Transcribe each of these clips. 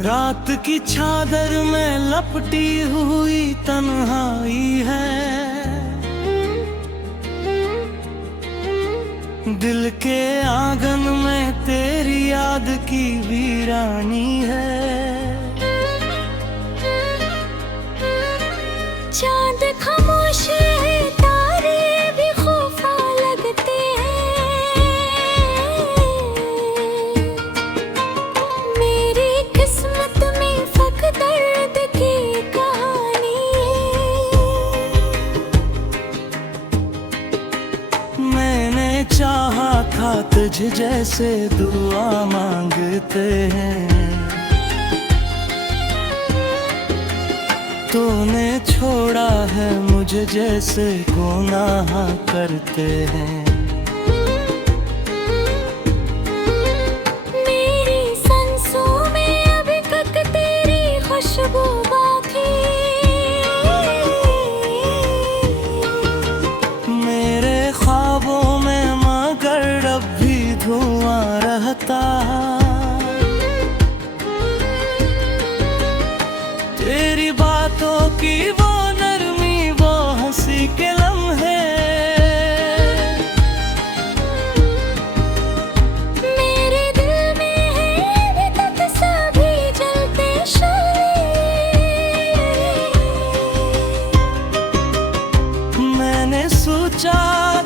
रात की चादर में लपटी हुई तन्हाई है, दिल के आंगन में तेरी याद की वीरानी है। चांद खामोश है, तारे भी खौफा लगते हैं। मेरी किस्मत में फक दर्द की कहानी है। मैंने चाहा था तुझ जैसे दुआ मांगते हैं, तूने छोड़ा है मुझे जैसे गुनाह करते हैं। मेरी सांसों में अभी तक तेरी खुशबू बाकी, मेरे ख्वाबों में मगर अब भी धुआं रहता। तेरी बातों की वो नरमी, वो हंसी के लम्हे, मेरे दिल में है अभी तक सभी जलते शोले। मैंने सोचा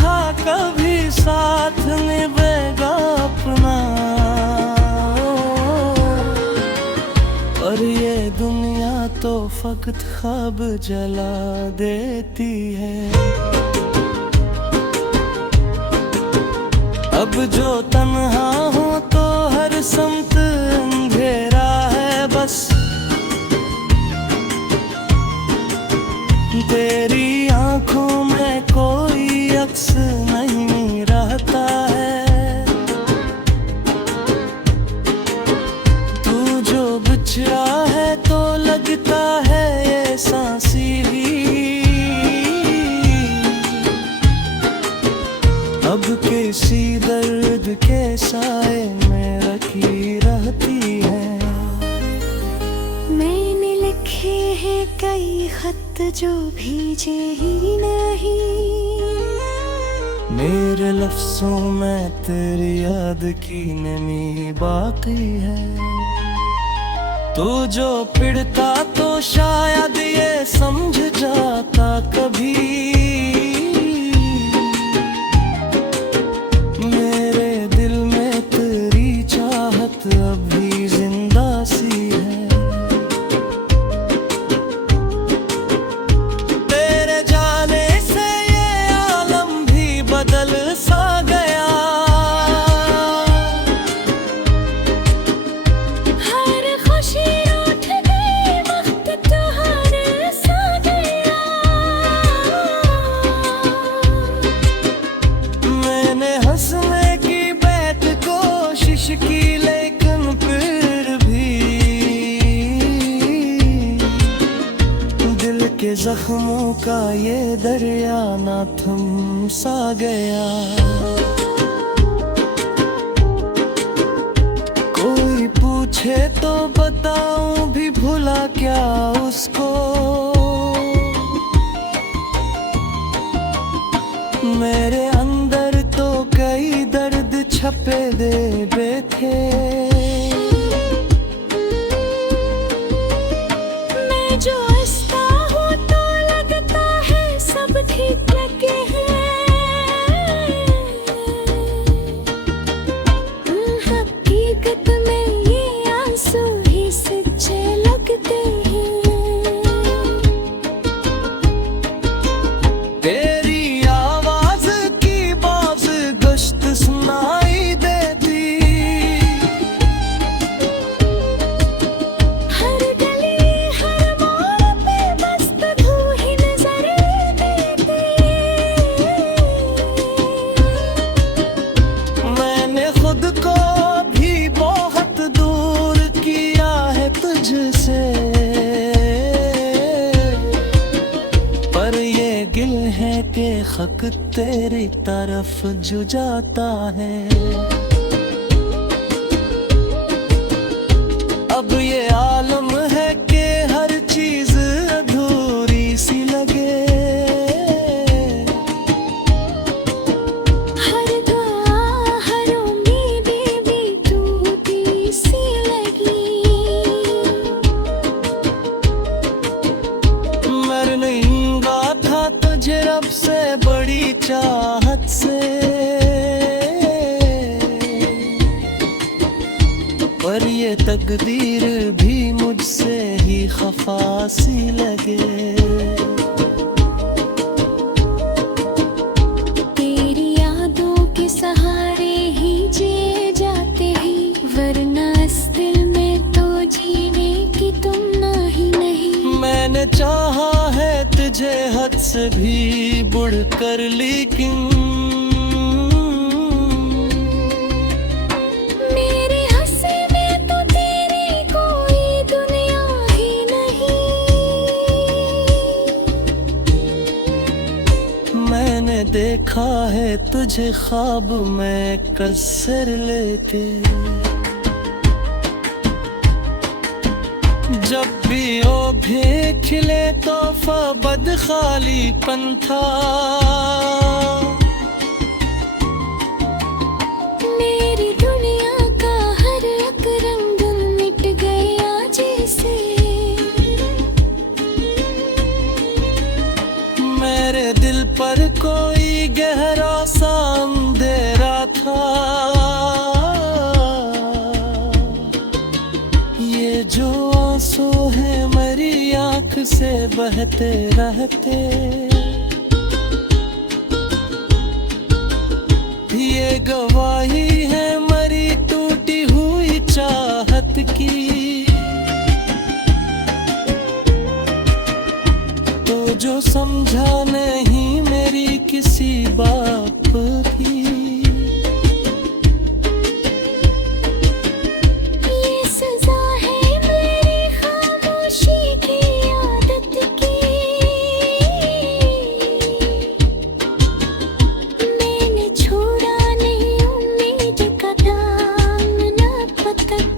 था कभी साथ निभाएगा अपना, और ये दुनिया तो फकत ख्वाब जला देती है। अब जो तन्हा हूँ तो हर समत अंधेरा है बस, तेरी आंखों में कोई अक्स नहीं रहता है। तू जो बिछड़ा है तो लगता है ये सांसी भी, अब किसी दर्द के साए में रखी रहती है। मैंने लिखे हैं कई खत जो भेजे ही नहीं, मेरे लफ्जों में तेरी याद की नमी बाकी है। तू जो पिड़ता तो शायद ये समझ जाता कभी, मेरे दिल में तेरी चाहत अभी जिंदा सी है। तेरे जाने से ये आलम भी बदल सा गया, हर खुशी रूठ गई, वक्त त्योहार सा गया। मैंने हंसने की बैठ कोशिश की लेकिन फिर भी दिल के जख्मों का ये दरिया ना थम सा गया। कोई पूछे तो बताऊं भी भुला क्या उसको, मेरे अंदर तो कई दर्द छपे दे थे। मैं जो हंसता हूँ तो लगता है सब ठीक लगे हैं, हकीकत में ये आंसू ही सच्चे लगते हैं। तेरी आवाज की बाज गश्त सुनाई देती, हर गली हर मोड़ पे बस तू ही नजर देती। मैंने खुद को भी बहुत दूर किया है तुझसे, पर ये गिल है कि हक तेरी तरफ जो जाता है। अब ये ये तकदीर भी मुझसे ही खफा सी लगे। तेरी यादों के सहारे ही जिए जाते हैं, वरना इस दिल में तो जीने की तुम ही नहीं। मैंने चाहा है तुझे हद से भी बढ़कर, लेकिन मेरे हंसी में तो तेरी कोई दुनिया ही नहीं। मैंने देखा है तुझे ख्वाब में कसर लेके, जब भी ओ भी खिले तो फबद खालीपन था। मेरी दुनिया का हर एक रंग मिट गया जैसे, मेरे दिल पर कोई गहरा सा अंधेरा था। ये जो आंसू है मेरी आँख से बहते रहते, ये गवाही है मरी टूटी हुई चाहत की। तो जो समझा नहीं मेरी किसी बात की, ये सजा है मेरी खामोशी की आदत की। मैंने छोड़ा नहीं उम्मीद का दामन अब तक,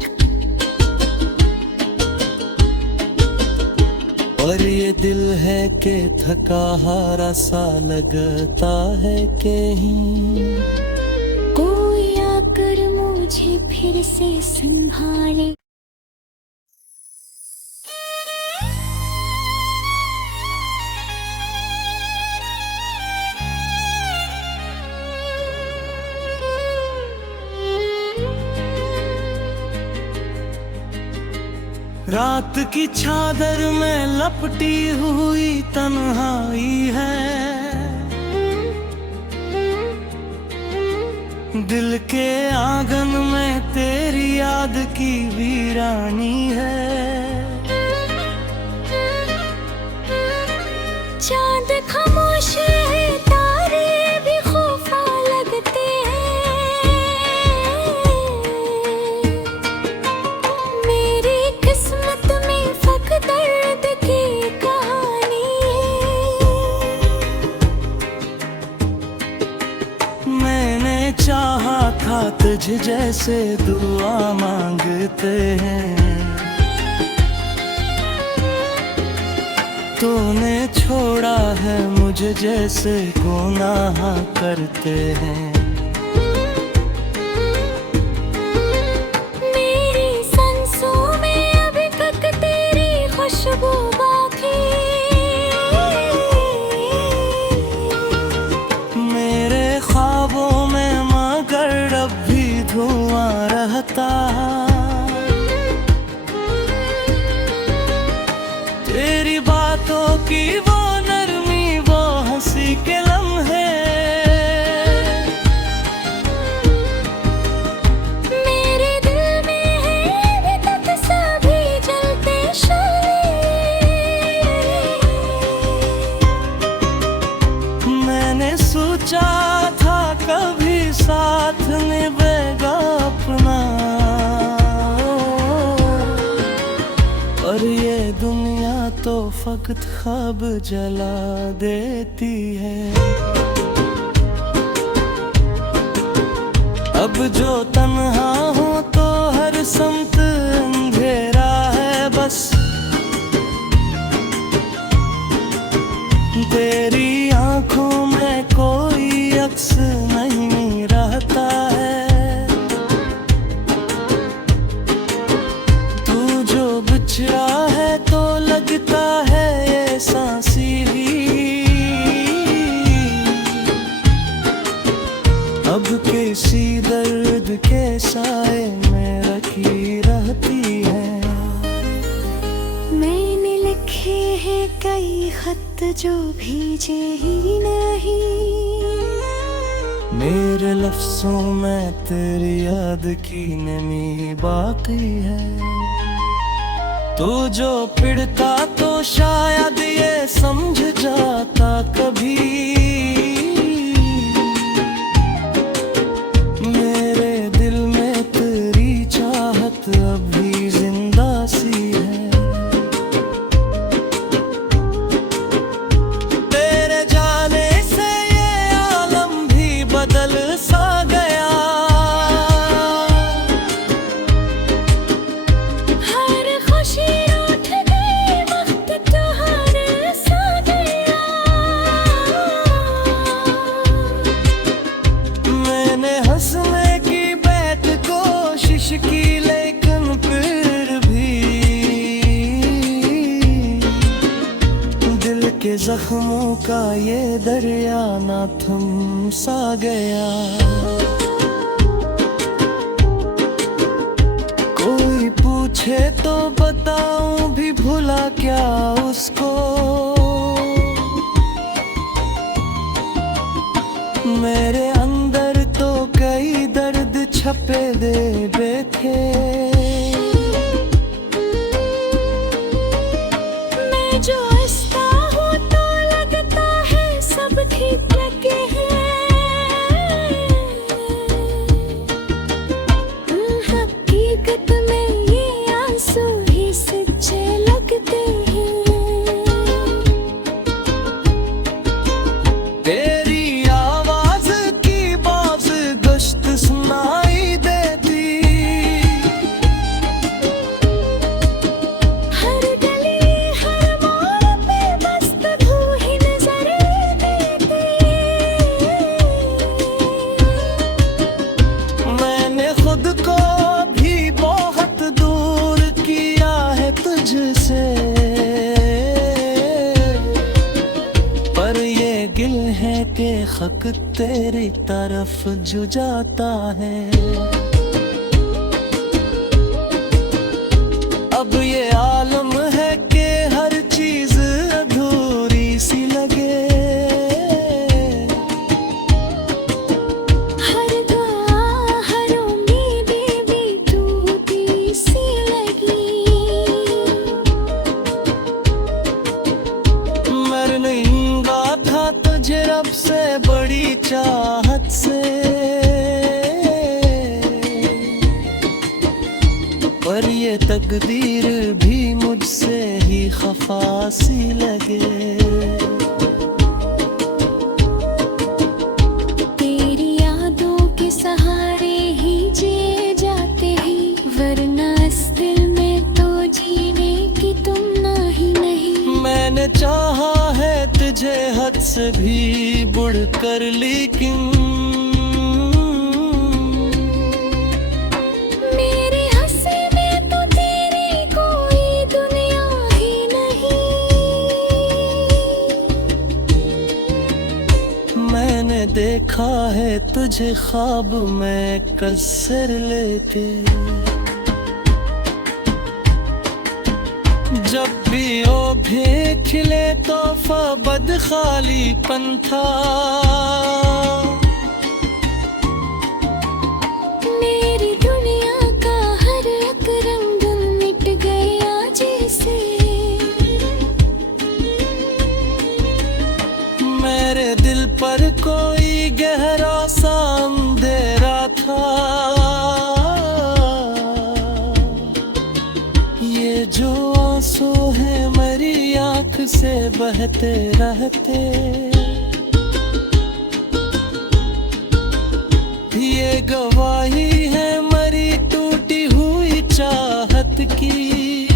और ये दिल है कि थका हारा सा लगता है कहीं। कोई आकर मुझे फिर से संभाले। रात की चादर में लपटी हुई तन्हाई है, दिल के आंगन में तेरी याद की वीरानी है। चांद खामोश है, तारे भी खौफा लगते हैं। मेरी किस्मत में फक दर्द की कहानी है। मैंने चाहा था तुझे जैसे दुआ मांगते हैं, तूने छोड़ा है मुझे जैसे गुनाह करते हैं। मेरी सांसों में अभी तक तेरी खुशबू बाकी, मेरे ख्वाबों में मगर अब भी धुआं रहता। तेरी बातों की वो नरमी, वो हंसी के लम्हे, मेरे दिल में है अभी तक सभी जलते शोले। मैंने सोचा था कभी साथ निभेगा अपना, और ये दुनिया तो फकत ख्वाब जला देती है। अब जो तन्हा हूँ तो हर समत अंधेरा है बस, तेरी आंखों में कोई अक्स नहीं रहता है। तू जो बिछड़ा है तो लगता है ये सांसी भी, अब किसी दर्द के साए में रखी रहती। हैं कई खत जो भीजे ही नहीं। मेरे लफ्जों में तेरी याद की नमी बाकी है। तू जो पिड़ता तो शायद ये समझ जाता कभी। मेरे दिल में तेरी चाहत अभी जिंदा सी है। तेरे जाने से ये आलम भी बदल सा गया। हर खुशी रूठ गई वक्त त्योहार सा गया। मैंने हंसने की बैठ कोशिश की लेकिन फिर भी दिल के जख्मों का ये दरिया ना थम सा गया। कोई पूछे तो बताऊं भी भुला क्या उसको। मेरे अंदर तो कई दर्द छपे दे थे। मैं जो हंसता हूँ तो लगता है सब ठीक लगे हैं। हकीकत में ये आंसू ही सच्चे लगते हैं। तेरी आवाज की बाज गश्त सुनाई देती। हर गली हर मोड़ पे बस तू ही नजर देती। मैंने खुद को भी बहुत दूर किया है तुझसे। पर ये गिल है कि हक तेरी तरफ जो जाता है। अब ये आलम है कि हर चीज अधूरी सी लगे। हर दुआ हर उम्मीद भी टूटी सी लगी। मर नहीं रहा था तुझे रब से बड़ी चाहत से। पर ये तकदीर भी मुझसे ही खफा सी लगे। तेरी यादों के सहारे ही जिए जाते हैं। वरना इस दिल में तो जीने की तुम ही नहीं। मैंने चाहा है तुझे हद से भी बढ़कर लेकिन मेरे हंसी में तो तेरी कोई दुनिया ही नहीं। मैंने देखा है तुझे ख्वाब में कसर लेके। जब भी ओ भी खिले तोहफा बदखालीपन था। मेरी दुनिया का हर एक रंग मिट गया जैसे। मेरे दिल पर कोई गहरा सा अंधेरा था। ये जो आंसू है मेरी आंख से बहते रहते। ये गवाही है मरी टूटी हुई चाहत की।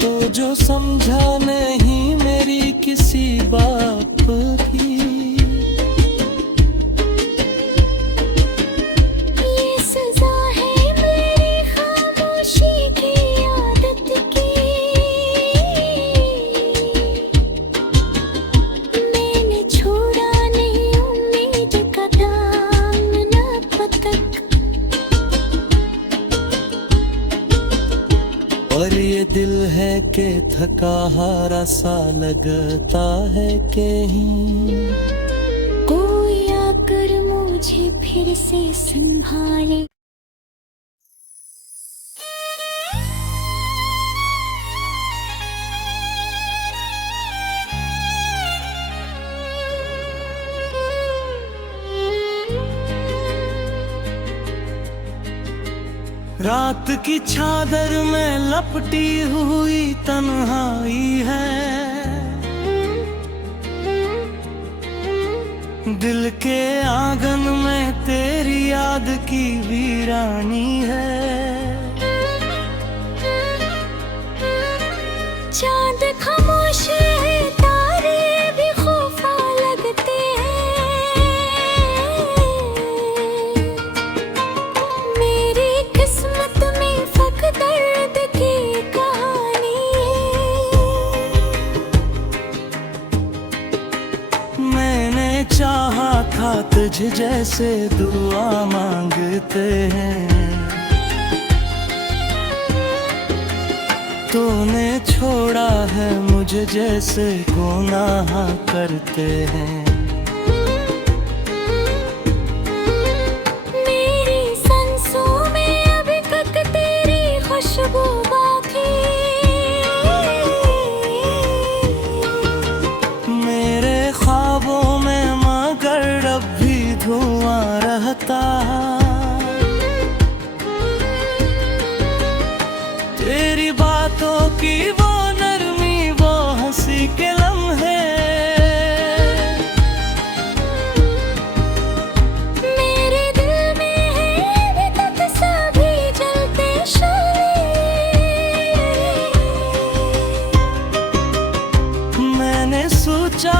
तो जो समझा नहीं मेरी किसी बात की। ये सजा है मेरी खामोशी की आदत की। मैंने छोड़ा नहीं उम्मीद का दामन अब तक। ये दिल है कि थका हारा सा लगता है कहीं, कोई आकर मुझे फिर से संभाले। रात की चादर में लपटी हुई तन्हाई है, दिल के आंगन में तेरी याद की वीरानी है। चांद खामोश है, तारे भी खौफा लगते हैं, मेरी किस्मत में फक दर्द की कहानी है। मैंने चाहा था तुझ जैसे दुआ मांगते हैं, तूने छोड़ा है मुझे जैसे गुनाह करते हैं। मेरी सांसों में अभी तक तेरी खुशबू बाकी, मेरे ख्वाबों में मगर अब भी धुआं रहता, तेरी बातों की वो नरमी, वो हंसी के लम्हे, मेरे दिल में है अभी तक सभी जलते शोले। मैंने सोचा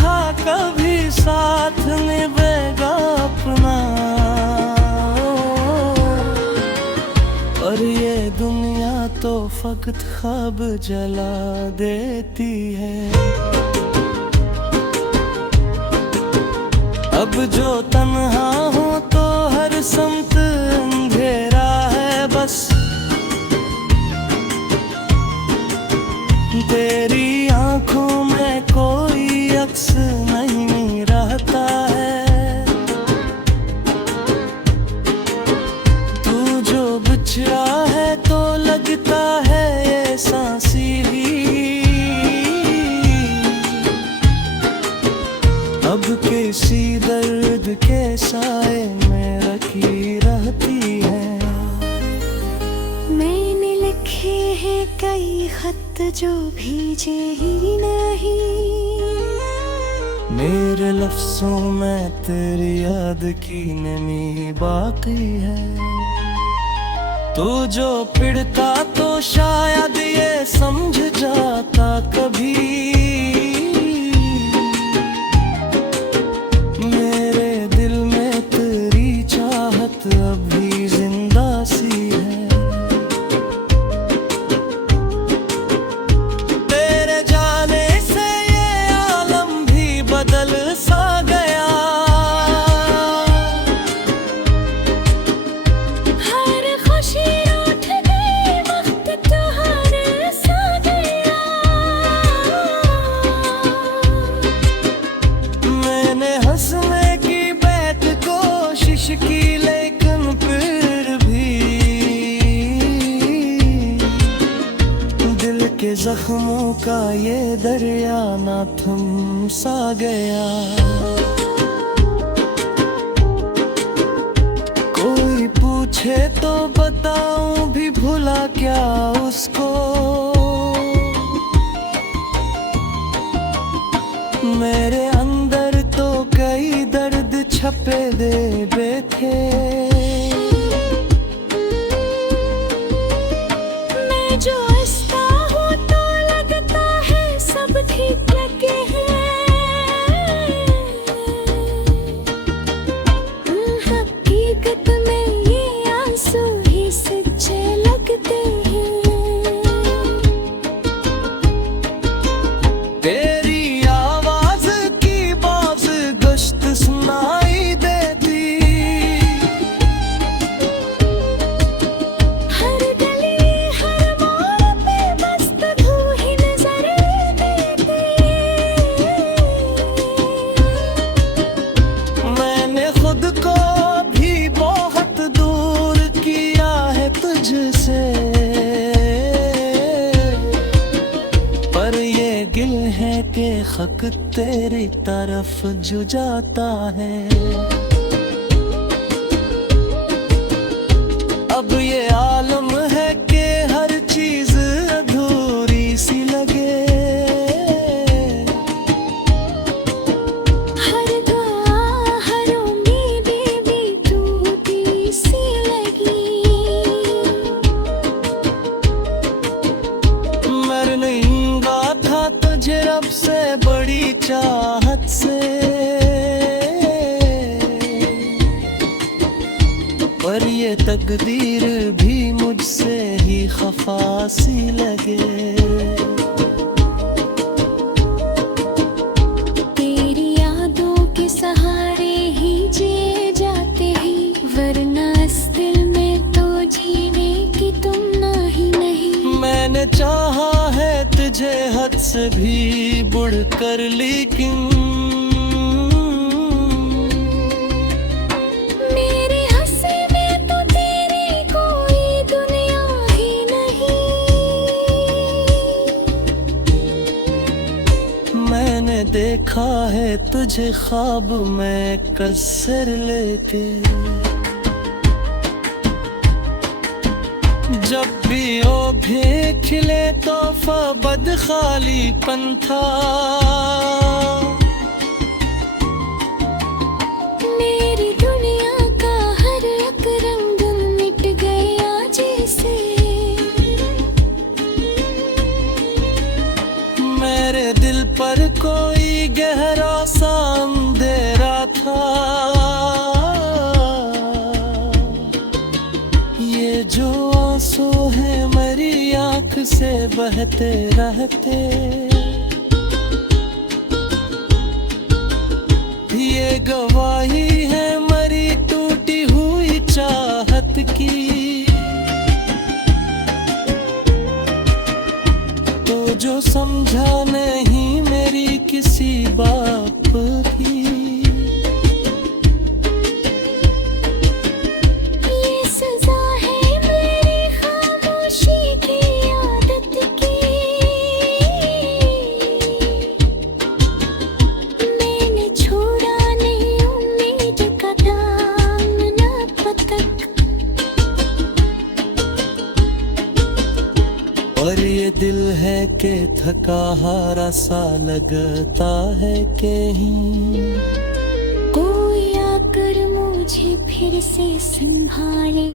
था कभी साथ निभेगा अपना, और ये दुनिया तो फकत ख्वाब जला देती है। अब जो तन्हा हूँ तो हर समत अंधेरा है बस, तेरी आंखों में कोई अक्स नहीं रहता है, तू जो बिछड़ा है तो लगता है ये सांसी भी, अब किसी दर्द के साए में रखी रहती है। मैंने लिखे हैं कई खत जो भेजे ही नहीं, मेरे लफ्जों में तेरी याद की नमी बाकी है, तू जो पिड़ता तो शायद ये समझ जाता कभी, मेरे दिल में तेरी चाहत अभी जिंदा सी है, तेरे जाने से ये आलम भी बदल सा गया, हर खुशी रूठ गई वक्त त्योहार सा गया। मैंने हंसने की बैठ कोशिश की लेकिन फिर भी दिल के जख्मों का ये दरिया ना थम सा गया। कोई पूछे तो बताऊं भी भुला क्या उसको, मेरे अंदर तो कई दर्द छपे दे थे, मैं जो हंसता हूँ तो लगता है सब ठीक लगे हैं, हकीकत में ये आंसू ही सच्चे लगते हैं। तेरी आवाज की बाज गश्त सुनाई देती, हक तेरी तरफ जो जाता है। अब ये आलम है कि हर चीज अधूरी सी लगे, हर दुआ हर उम्मीद भी टूटी सी लगी। मर नहीं रहा था तुझे रब से बड़ी चाहत से, पर ये तकदीर भी मुझसे ही खफा सी लगे। तेरी यादों के सहारे ही जिए जाते हैं, वरना इस दिल में तो जीने की तुम नहीं नहीं। मैंने चाहा है तुझे हद से भी बढ़कर, लेकिन मैंने देखा है तुझे ख्वाब में कसर लेके। जब भी ओ भी खिले तो फबद खालीपन था, मेरी दुनिया का हर एक रंग मिट गया जैसे। मेरे दिल पर कोई गहरा सा अंधेरा था, ये जो आंसू है मेरी आँख से बहते रहते, ये गवाही है मेरी टूटी हुई चाहत की। तो जो समझा नहीं मेरी किसी बाप की, ये सजा है मेरी खामोशी की आदत की। मैंने छोड़ा नहीं उम्मीद का दामन अब तक, और ये दिल है कि थका हारा सा लगता है कहीं, कोई आकर मुझे फिर से संभाले।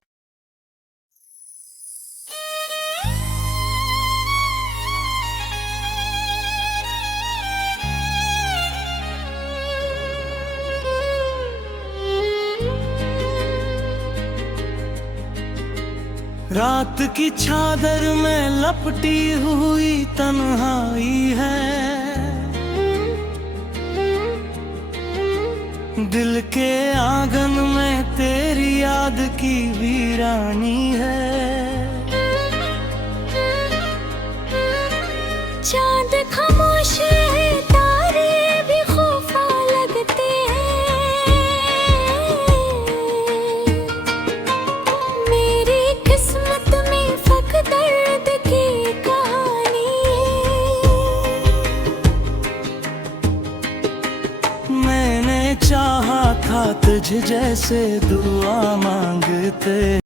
रात की चादर में लपटी हुई तन्हाई है, दिल के आंगन में तेरी याद की वीरानी है। चांद खामोश है, तारे भी खौफा लगते हैं। मेरी किस्मत में फक दर्द की कहानी है। मैंने चाहा था तुझ जैसे दुआ मांगते